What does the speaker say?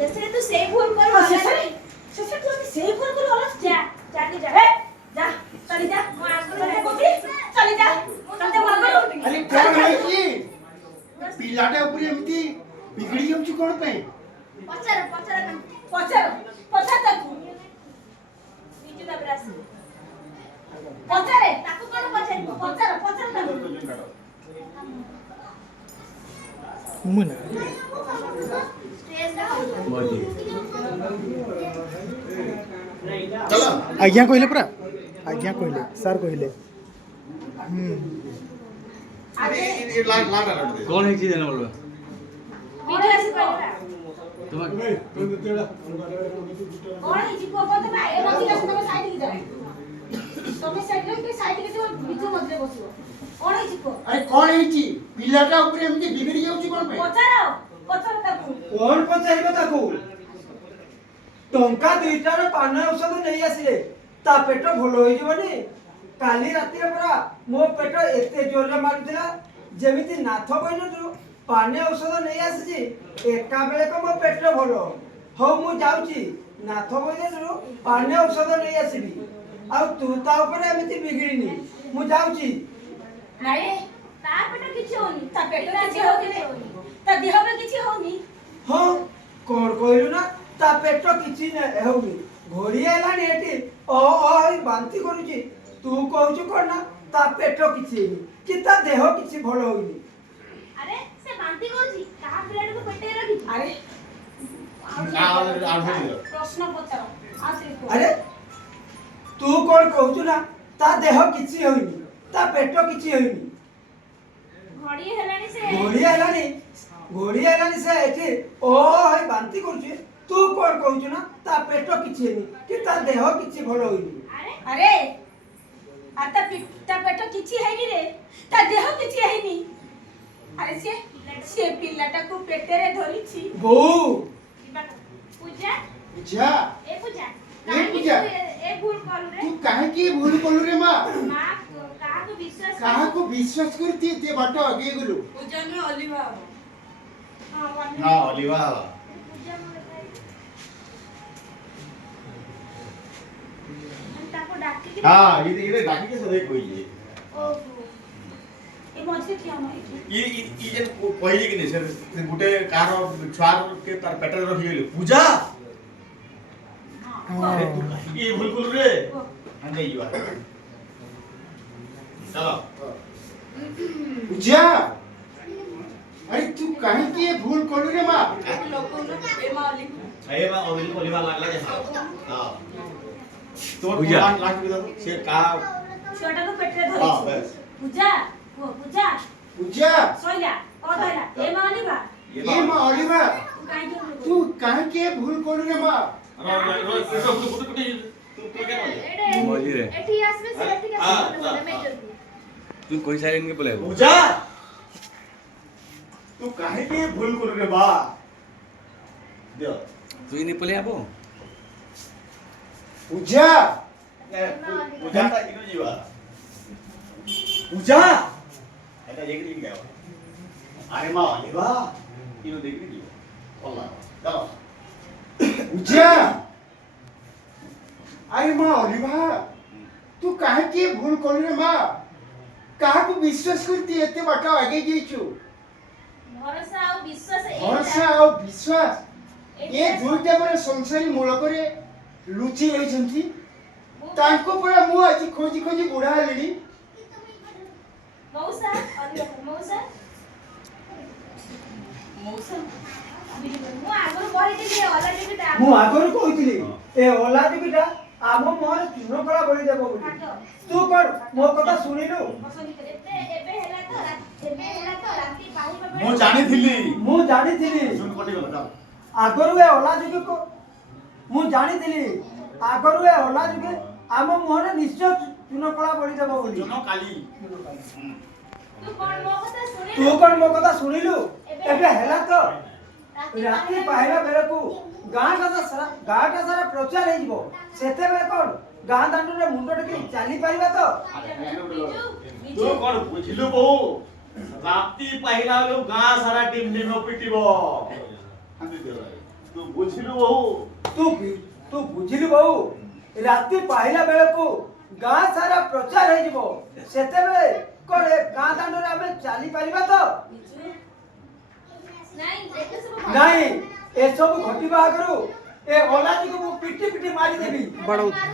जैसे तू सेव भूल कर हां से तू सेव भूल कर वाला जा जाके जा ए जा चली जा मो आगु चली जा कोठी चली जा चल जा वाला अरे क्या है कि पिलाटे ऊपर एमती बिगड़ी जाउछु कोन पे पचर पचर पछा तक नीचे दबरास पछारे ताको कोन पचर पछार तक मुना स्ट्रेस डाउन चलो आज्ञा कहले पूरा आज्ञा कहले सर कहले अरे ये ला दे कौन है चीज है ना बोलबा वीडियो ऐसे कहला तुम और ई को को तो ए रखी के तुम साइड की जा तुम साइड के साइड के तो बीच मधले बसियो और ई को अरे कौन है ची पिलाटा ऊपर एमती बिगड़ी जाउछु कोन पे पछार तक कौन पचारिबो ताकू टंका दुईटार पान औषध नहीं आसिले ता पेट भल होई जबनी काली राती परा मो पेट एते जोर रे मारुतिला जेमिति नाथ बइनटु पान औषध नहीं आसी एका बेले को मो पेट भल हो मु जाउची नाथ बइनटु पान औषध नहीं आसीबी आ तू ता ऊपर एमिति बिगड़ीनी मु जाउची नाही ता पेट किछ होनी ता पेट किछि होनी ता देह में किछि होनी हां कोन कहलु ना ता पेट किछि न हेउनी घोड़ी आलानी एटी ओ बांती करूची तू कहूछु कोन ना ता पेट किछि कि ता देह किछि भलो होइनी अरे से बांती कोची का प्लेट को पेटे रखी अरे प्रश्न पचार आसे अरे तू कोन कहूछु ना ता देह किछि होइनी ता पेट किछि होइनी घोड़ी आलानी से एटी ओ बांती करूची तू कोन कहूछु ना ता पेट किछि हेनी कि ता देह किछि भलो होइनी अरे आता पिट्टा पेट किछि हैनी रे ता देह किछि हैनी अरे से पिल्लाटा को पेटे रे धरी छी बो पूजा पूजा ए पूजा ए पूजा ए भूल करू रे तू काहे की भूल कलु रे मां मां काहा काहा को विश्वास करती ते बाट आगे गेलु पूजा में ओलिवा हां ओलिवा पूजा में ताको डाकी के हां ये डाकी के सदै कोइले ओहो ए मझे क्या माई ई जे कहली कि नहीं से गुटे कार छुआर के तार पेटर रखि गेलु पूजा अरे तू काहे की भूल कलु रे अंदे युवा चलो पूजा अरे तू काहे की ये भूल कलु रे मां ए मा ओलिवा लागला जे हां तो पूजा। लास्ट में से का छोटा को पेटे रे हां धरी बस पूजा वो पूजा पूजा सोइला ओ धइला ए मानी बा ये मां ओलिवा तू काई जो तू काहे की ये भूल कलु रे मां मौजी रे एठी आसबे से एठी आसबे मेजर तू कोई सारे इनके बोले पूजा तू काहे की ये भूल कलु रे बा दे तू इने बोले आबो पूजा पूजा ता इनो जीवा पूजा এটা দেখলি কি গাও আরে মা আলিবা ইনো দেখলি কি আল্লাহ দাও पूजा अरे मां अलिवा तू काहे की भूल कलु रे मां काहा को विश्वास करती एते बाटा आगे गईछु भरोसा और विश्वास भरोसा और विश्वास ये दुईटा पर संसारी मूलक रे लुचि रहिसंती तांको पर मु आज खोजी खोजी बुढ़ा लेली मौसा और मौसा मु आगु कहि दिए वाला टिकट मु आगरु कहितली ए ओला टिकिटा आम मोर चूर्ण कला बळी देबो बोली तू कोन मो कथा सुनिलु एबे हेला तो राती पानी मु जानिथिली मु जानिथिली सुन पटी गला जाओ आगरु ए ओला जुगे को मु जानिथिली आगरु ए ओला जुगे आम मोहन निश्चय चूर्ण कला बळी देबो बोली जनो काली तू कोन मो कथा सुनिलु एबे हेला तो राती पाहिला बेले को गाँटा सारा प्रचार हो जीवो सेते बेले कोन गाँ दांड रे मुंडो टेके चली परिबा तो तू कोन बुझिलु बो राती पहिला लो गां सारा टीम निमो पिटिबो तू बुझिलु बहु तू बुझिलु बहु राति पाहिला बेलକୁ गाँ सारा प्रचार हो जिवो सेतेबेले कोले गाँ दांडरे आमे चाली परिबा तो नहीं ए सब घटिबा आगरु ए ओलाजी को पिटी पिटी मारी देबी बड़ा